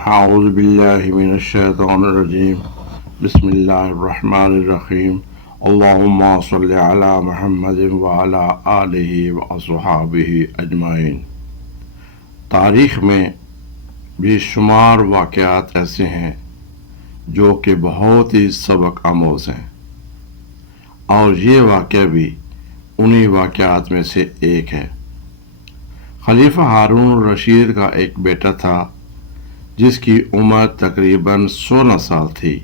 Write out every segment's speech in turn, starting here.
أعوذ بالله من الشيطان الرجيم بسم الله الرحمن الرحيم اللهم صل على محمد وعلى آله وأصحابه أجمعين۔ تاریخ میں بے شمار واقعات ایسے ہیں جو کہ بہت ہی سبق آموز ہیں، اور یہ واقعہ بھی انہی واقعات میں سے ایک ہے۔ خلیفہ ہارون الرشید کا ایک بیٹا تھا جس کی عمر تقریباً 16 سال تھی۔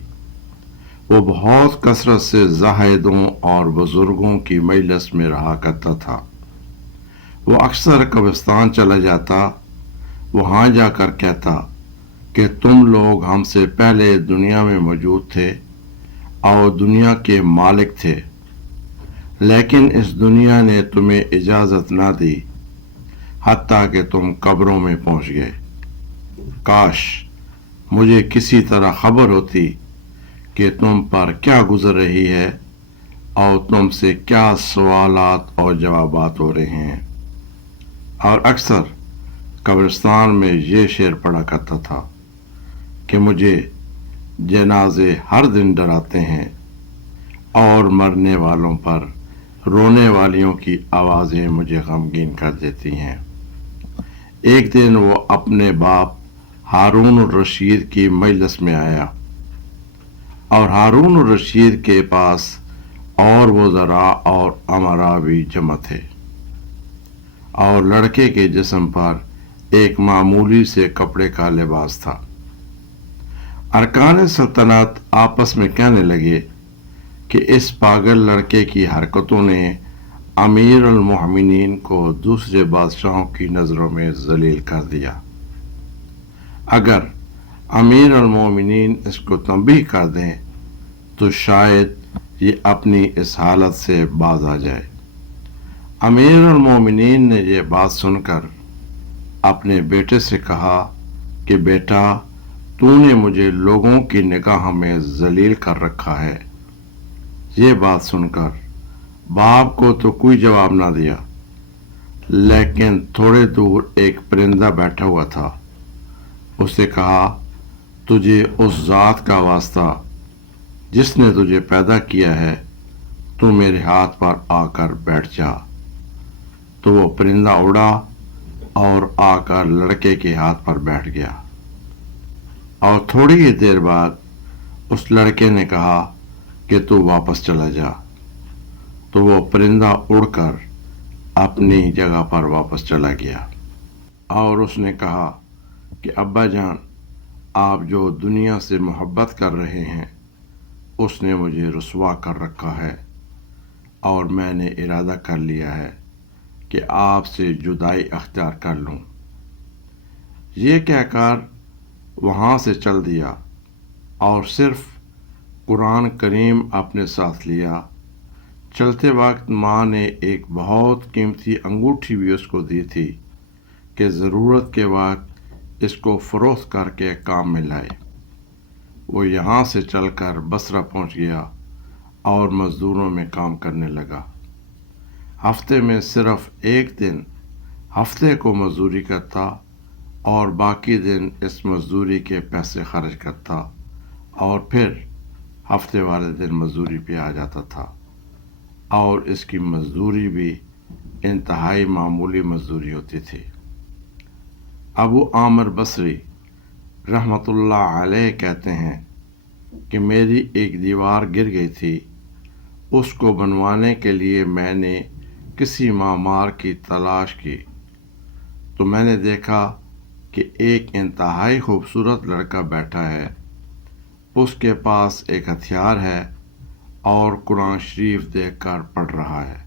وہ بہت کثرت سے زاہدوں اور بزرگوں کی مجلس میں رہا کرتا تھا۔ وہ اکثر قبرستان چلا جاتا، وہاں جا کر کہتا کہ تم لوگ ہم سے پہلے دنیا میں موجود تھے اور دنیا کے مالک تھے، لیکن اس دنیا نے تمہیں اجازت نہ دی حتیٰ کہ تم قبروں میں پہنچ گئے۔ کاش مجھے کسی طرح خبر ہوتی کہ تم پر کیا گزر رہی ہے اور تم سے کیا سوالات اور جوابات ہو رہے ہیں۔ اور اکثر قبرستان میں یہ شعر پڑھا کرتا تھا کہ مجھے جنازے ہر دن ڈراتے ہیں اور مرنے والوں پر رونے والیوں کی آوازیں مجھے غمگین کر دیتی ہیں۔ ایک دن وہ اپنے باپ ہارون الرشید کی مجلس میں آیا، اور ہارون الرشید کے پاس اور وزراء اور امراء بھی جمع تھے، اور لڑکے کے جسم پر ایک معمولی سے کپڑے کا لباس تھا۔ ارکان سلطنت آپس میں کہنے لگے کہ اس پاگل لڑکے کی حرکتوں نے امیر المومنین کو دوسرے بادشاہوں کی نظروں میں ذلیل کر دیا۔ اگر امیر المومنین اس کو تنبیہ کر دیں تو شاید یہ اپنی اس حالت سے باز آ جائے۔ امیر المومنین نے یہ بات سن کر اپنے بیٹے سے کہا کہ بیٹا، تو نے مجھے لوگوں کی نگاہ میں ذلیل کر رکھا ہے۔ یہ بات سن کر باپ کو تو کوئی جواب نہ دیا، لیکن تھوڑے دور ایک پرندہ بیٹھا ہوا تھا۔ اسے کہا، تجھے اس ذات کا واسطہ جس نے تجھے پیدا کیا ہے، تو میرے ہاتھ پر آ کر بیٹھ جا۔ تو وہ پرندہ اڑا اور آ کر لڑکے کے ہاتھ پر بیٹھ گیا، اور تھوڑی ہی دیر بعد اس لڑکے نے کہا کہ تو واپس چلا جا۔ تو وہ پرندہ اڑ کر اپنی جگہ پر واپس چلا گیا، اور اس نے کہا کہ ابا جان، آپ جو دنیا سے محبت کر رہے ہیں اس نے مجھے رسوا کر رکھا ہے، اور میں نے ارادہ کر لیا ہے کہ آپ سے جدائی اختیار کر لوں۔ یہ کہہ کر وہاں سے چل دیا، اور صرف قرآن کریم اپنے ساتھ لیا۔ چلتے وقت ماں نے ایک بہت قیمتی انگوٹھی بھی اس کو دی تھی کہ ضرورت کے وقت اس کو فروخت کر کے کام میں لائے۔ وہ یہاں سے چل کر بصرہ پہنچ گیا اور مزدوروں میں کام کرنے لگا۔ ہفتے میں صرف ایک دن ہفتے کو مزدوری کرتا، اور باقی دن اس مزدوری کے پیسے خرچ کرتا، اور پھر ہفتے والے دن مزدوری پہ آ جاتا تھا، اور اس کی مزدوری بھی انتہائی معمولی مزدوری ہوتی تھی۔ ابو عامر بصری رحمۃ اللہ علیہ کہتے ہیں کہ میری ایک دیوار گر گئی تھی، اس کو بنوانے کے لیے میں نے کسی معمار کی تلاش کی، تو میں نے دیکھا کہ ایک انتہائی خوبصورت لڑکا بیٹھا ہے، اس کے پاس ایک ہتھیار ہے اور قرآن شریف دیکھ کر پڑھ رہا ہے۔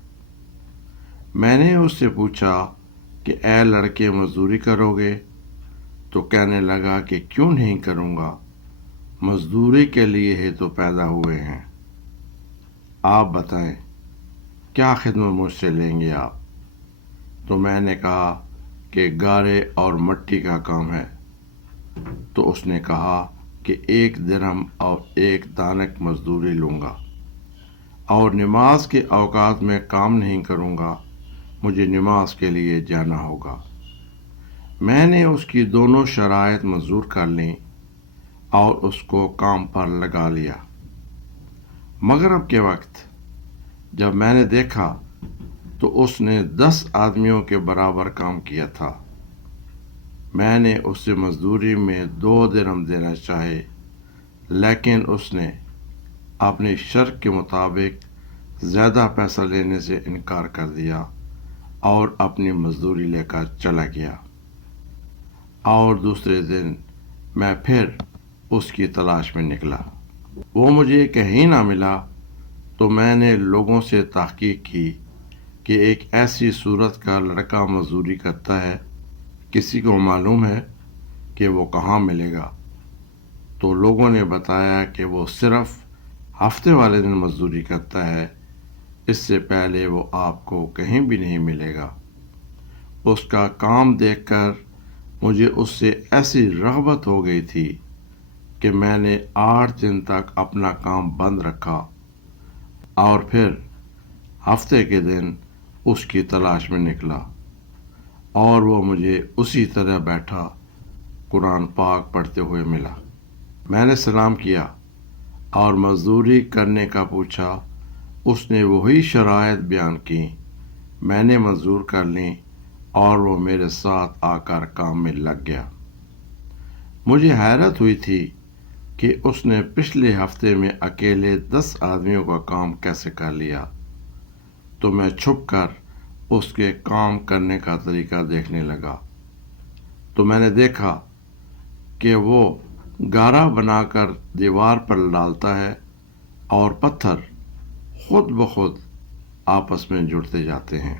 میں نے اس سے پوچھا کہ اے لڑکے، مزدوری کرو گے؟ تو کہنے لگا کہ کیوں نہیں کروں گا، مزدوری کے لیے ہی تو پیدا ہوئے ہیں۔ آپ بتائیں کیا خدمت مجھ سے لیں گے آپ؟ تو میں نے کہا کہ گارے اور مٹی کا کام ہے۔ تو اس نے کہا کہ 1 درہم اور 1 دانک مزدوری لوں گا، اور نماز کے اوقات میں کام نہیں کروں گا، مجھے نماز کے لیے جانا ہوگا۔ میں نے اس کی دونوں شرائط منظور کر لیں اور اس کو کام پر لگا لیا۔ مغرب کے وقت جب میں نے دیکھا تو اس نے 10 آدمیوں کے برابر کام کیا تھا۔ میں نے اسے مزدوری میں 2 درہم دینا چاہے، لیکن اس نے اپنی شرط کے مطابق زیادہ پیسہ لینے سے انکار کر دیا اور اپنی مزدوری لے کر چلا گیا۔ اور دوسرے دن میں پھر اس کی تلاش میں نکلا۔ وہ مجھے کہیں نہ ملا تو میں نے لوگوں سے تحقیق کی کہ ایک ایسی صورت کا لڑکا مزدوری کرتا ہے، کسی کو معلوم ہے کہ وہ کہاں ملے گا؟ تو لوگوں نے بتایا کہ وہ صرف ہفتے والے دن مزدوری کرتا ہے، اس سے پہلے وہ آپ کو کہیں بھی نہیں ملے گا۔ اس کا کام دیکھ کر مجھے اس سے ایسی رغبت ہو گئی تھی کہ میں نے 8 دن تک اپنا کام بند رکھا اور پھر ہفتے کے دن اس کی تلاش میں نکلا، اور وہ مجھے اسی طرح بیٹھا قرآن پاک پڑھتے ہوئے ملا۔ میں نے سلام کیا اور مزدوری کرنے کا پوچھا۔ اس نے وہی شرائط بیان کی، میں نے منظور کر لیں اور وہ میرے ساتھ آ کر کام میں لگ گیا۔ مجھے حیرت ہوئی تھی کہ اس نے پچھلے ہفتے میں اکیلے 10 آدمیوں کا کام کیسے کر لیا۔ تو میں چھپ کر اس کے کام کرنے کا طریقہ دیکھنے لگا، تو میں نے دیکھا کہ وہ گارا بنا کر دیوار پر ڈالتا ہے اور پتھر خود بخود آپس میں جڑتے جاتے ہیں۔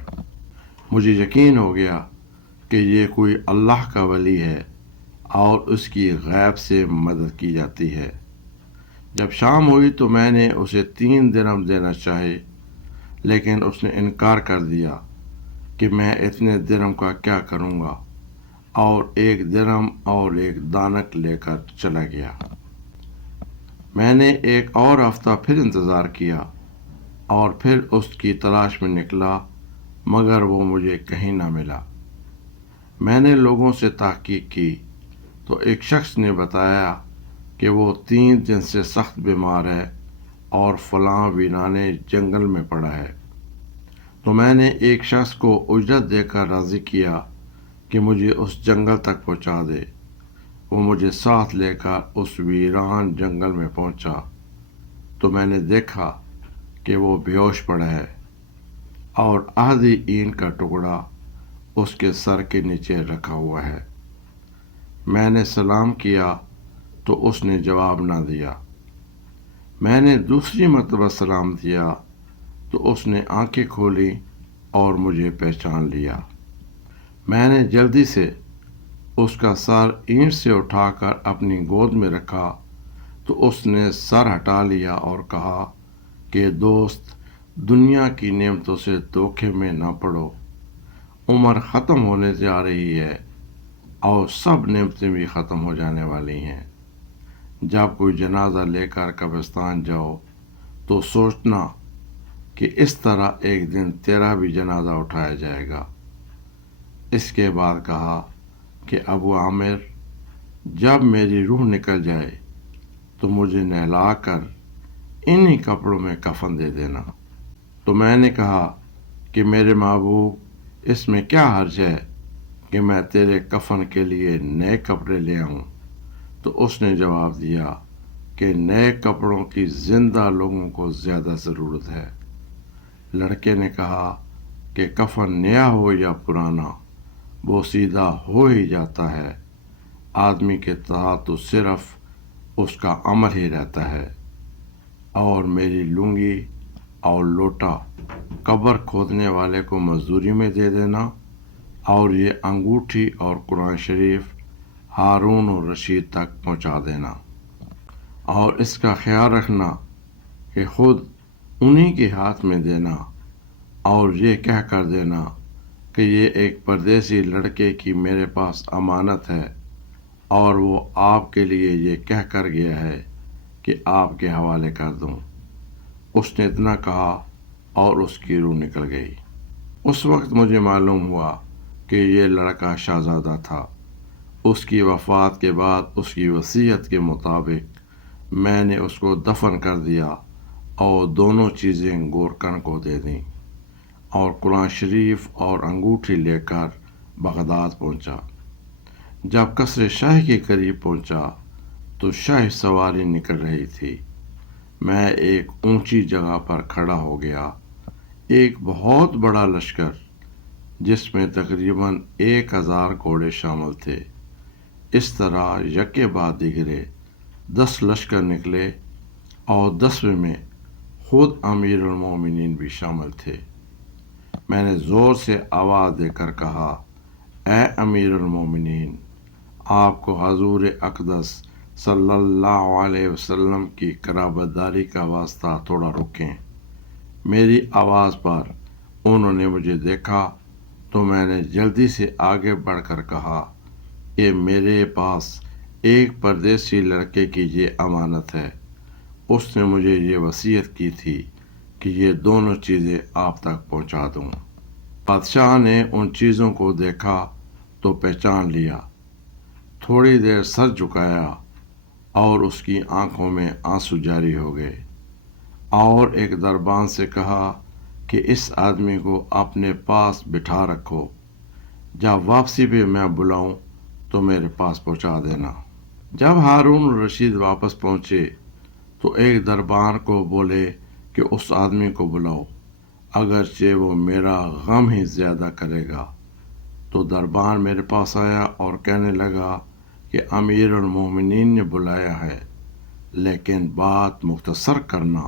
مجھے یقین ہو گیا کہ یہ کوئی اللہ کا ولی ہے اور اس کی غیب سے مدد کی جاتی ہے۔ جب شام ہوئی تو میں نے اسے 3 درہم دینا چاہے، لیکن اس نے انکار کر دیا کہ میں اتنے درہم کا کیا کروں گا، اور 1 درہم اور 1 دانک لے کر چلا گیا۔ میں نے ایک اور ہفتہ پھر انتظار کیا اور پھر اس کی تلاش میں نکلا، مگر وہ مجھے کہیں نہ ملا۔ میں نے لوگوں سے تحقیق کی تو ایک شخص نے بتایا کہ وہ 3 دن سے سخت بیمار ہے اور فلاں ویرانے جنگل میں پڑا ہے۔ تو میں نے ایک شخص کو اجرت دے کر راضی کیا کہ مجھے اس جنگل تک پہنچا دے۔ وہ مجھے ساتھ لے کر اس ویران جنگل میں پہنچا تو میں نے دیکھا کہ وہ بے ہوش پڑا ہے اور آدھی اینٹ کا ٹکڑا اس کے سر کے نیچے رکھا ہوا ہے۔ میں نے سلام کیا تو اس نے جواب نہ دیا۔ میں نے دوسری مرتبہ سلام دیا تو اس نے آنکھیں کھولی اور مجھے پہچان لیا۔ میں نے جلدی سے اس کا سر اینٹ سے اٹھا کر اپنی گود میں رکھا تو اس نے سر ہٹا لیا اور کہا کہ دوست، دنیا کی نعمتوں سے دھوکے میں نہ پڑو۔ عمر ختم ہونے جا رہی ہے اور سب نعمتیں بھی ختم ہو جانے والی ہیں۔ جب کوئی جنازہ لے کر قبرستان جاؤ تو سوچنا کہ اس طرح ایک دن تیرا بھی جنازہ اٹھایا جائے گا۔ اس کے بعد کہا کہ ابو عامر، جب میری روح نکل جائے تو مجھے نہلا کر انہی کپڑوں میں کفن دے دینا۔ تو میں نے کہا کہ میرے محبوب، اس میں کیا حرج ہے کہ میں تیرے کفن کے لیے نئے کپڑے لے آؤں؟ تو اس نے جواب دیا کہ نئے کپڑوں کی زندہ لوگوں کو زیادہ ضرورت ہے۔ لڑکے نے کہا کہ کفن نیا ہو یا پرانا، وہ سیدھا ہو ہی جاتا ہے۔ آدمی کے ساتھ تو صرف اس کا عمل ہی رہتا ہے۔ اور میری لنگی اور لوٹا قبر کھودنے والے کو مزدوری میں دے دینا، اور یہ انگوٹھی اور قرآن شریف ہارون اور رشید تک پہنچا دینا، اور اس کا خیال رکھنا کہ خود انہی کے ہاتھ میں دینا، اور یہ کہہ کر دینا کہ یہ ایک پردیسی لڑکے کی میرے پاس امانت ہے، اور وہ آپ کے لیے یہ کہہ کر گیا ہے کہ آپ کے حوالے کر دوں۔ اس نے اتنا کہا اور اس کی روح نکل گئی۔ اس وقت مجھے معلوم ہوا کہ یہ لڑکا شہزادہ تھا۔ اس کی وفات کے بعد اس کی وصیت کے مطابق میں نے اس کو دفن کر دیا اور دونوں چیزیں گورکن کو دے دیں، اور قرآن شریف اور انگوٹھی لے کر بغداد پہنچا۔ جب قصر شاہ کے قریب پہنچا تو شاہی سواری نکل رہی تھی۔ میں ایک اونچی جگہ پر کھڑا ہو گیا۔ ایک بہت بڑا لشکر جس میں تقریباً 1000 گھوڑے شامل تھے، اس طرح یکے بعد دیگرے 10 لشکر نکلے، اور 10ویں میں خود امیر المومنین بھی شامل تھے۔ میں نے زور سے آواز دے کر کہا، اے امیر المومنین، آپ کو حضور اقدس صلی اللہ علیہ وسلم کی قرابت داری کا واسطہ تھوڑا رکیں۔ میری آواز پر انہوں نے مجھے دیکھا تو میں نے جلدی سے آگے بڑھ کر کہا کہ میرے پاس ایک پردیسی لڑکے کی یہ امانت ہے۔ اس نے مجھے یہ وصیت کی تھی کہ یہ دونوں چیزیں آپ تک پہنچا دوں۔ بادشاہ نے ان چیزوں کو دیکھا تو پہچان لیا، تھوڑی دیر سر جھکایا اور اس کی آنکھوں میں آنسو جاری ہو گئے، اور ایک دربان سے کہا کہ اس آدمی کو اپنے پاس بٹھا رکھو، جب واپسی پہ میں بلاؤں تو میرے پاس پہنچا دینا۔ جب ہارون الرشید واپس پہنچے تو ایک دربان کو بولے کہ اس آدمی کو بلاؤ، اگرچہ وہ میرا غم ہی زیادہ کرے گا۔ تو دربان میرے پاس آیا اور کہنے لگا کہ امیر المومنین نے بلایا ہے، لیکن بات مختصر کرنا۔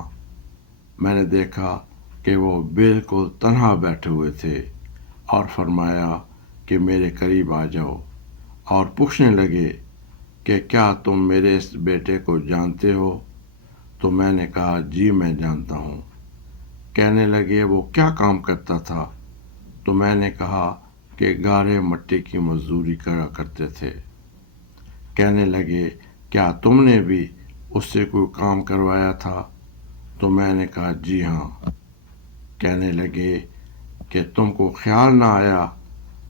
میں نے دیکھا کہ وہ بالکل تنہا بیٹھے ہوئے تھے اور فرمایا کہ میرے قریب آ جاؤ، اور پوچھنے لگے کہ کیا تم میرے اس بیٹے کو جانتے ہو؟ تو میں نے کہا جی میں جانتا ہوں۔ کہنے لگے وہ کیا کام کرتا تھا؟ تو میں نے کہا کہ گارے مٹی کی مزدوری کرا کرتے تھے۔ کہنے لگے کیا تم نے بھی اس سے کوئی کام کروایا تھا؟ تو میں نے کہا جی ہاں۔ کہنے لگے کہ تم کو خیال نہ آیا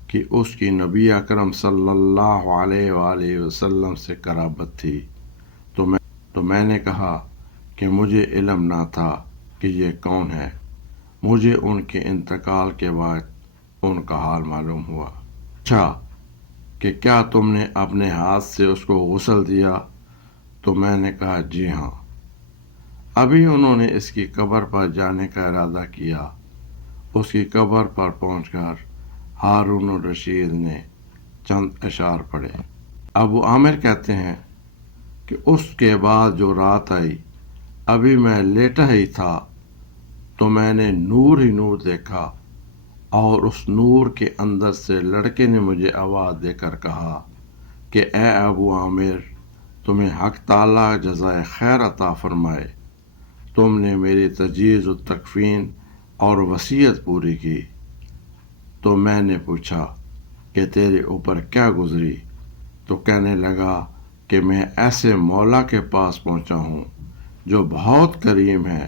کہ اس کی نبی اکرم صلی اللہ علیہ وآلہ وسلم سے قرابت تھی؟ تو میں نے کہا کہ مجھے علم نہ تھا کہ یہ کون ہے، مجھے ان کے انتقال کے بعد ان کا حال معلوم ہوا۔ اچھا کہ کیا تم نے اپنے ہاتھ سے اس کو غسل دیا؟ تو میں نے کہا جی ہاں۔ ابھی انہوں نے اس کی قبر پر جانے کا ارادہ کیا۔ اس کی قبر پر پہنچ کر ہارون الرشید نے چند اشعار پڑھے۔ ابو عامر کہتے ہیں کہ اس کے بعد جو رات آئی، ابھی میں لیٹا ہی تھا تو میں نے نور ہی نور دیکھا، اور اس نور کے اندر سے لڑکے نے مجھے آواز دے کر کہا کہ اے ابو عامر، تمہیں حق تعالیٰ جزائے خیر عطا فرمائے، تم نے میری تجہیز و تکفین اور وصیت پوری کی۔ تو میں نے پوچھا کہ تیرے اوپر کیا گزری؟ تو کہنے لگا کہ میں ایسے مولا کے پاس پہنچا ہوں جو بہت کریم ہے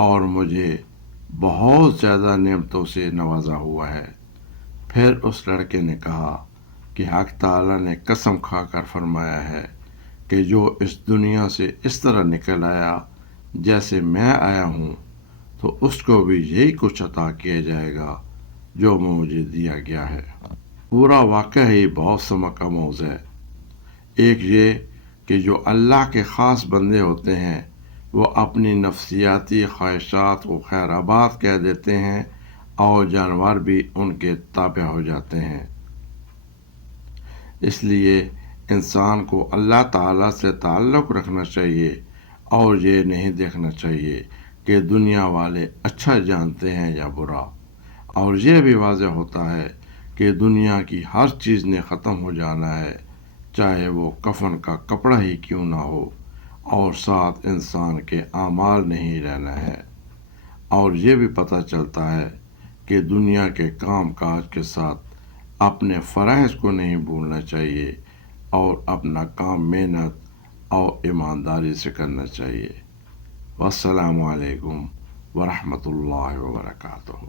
اور مجھے بہت زیادہ نعمتوں سے نوازا ہوا ہے۔ پھر اس لڑکے نے کہا کہ حق تعالیٰ نے قسم کھا کر فرمایا ہے کہ جو اس دنیا سے اس طرح نکل آیا جیسے میں آیا ہوں، تو اس کو بھی یہی کچھ عطا کیا جائے گا جو مجھے دیا گیا ہے۔ پورا واقعہ ہی بہت سبق آموز ہے۔ ایک یہ کہ جو اللہ کے خاص بندے ہوتے ہیں وہ اپنی نفسیاتی خواہشات کو خیر آباد کہہ دیتے ہیں، اور جانور بھی ان کے تابع ہو جاتے ہیں۔ اس لیے انسان کو اللہ تعالیٰ سے تعلق رکھنا چاہیے، اور یہ نہیں دیکھنا چاہیے کہ دنیا والے اچھا جانتے ہیں یا برا۔ اور یہ بھی واضح ہوتا ہے کہ دنیا کی ہر چیز نے ختم ہو جانا ہے، چاہے وہ کفن کا کپڑا ہی کیوں نہ ہو، اور ساتھ انسان کے اعمال نہیں رہنا ہے۔ اور یہ بھی پتہ چلتا ہے کہ دنیا کے کام کاج کے ساتھ اپنے فرائض کو نہیں بھولنا چاہیے، اور اپنا کام محنت اور ایمانداری سے کرنا چاہیے۔ والسلام علیکم ورحمۃ اللہ وبرکاتہ۔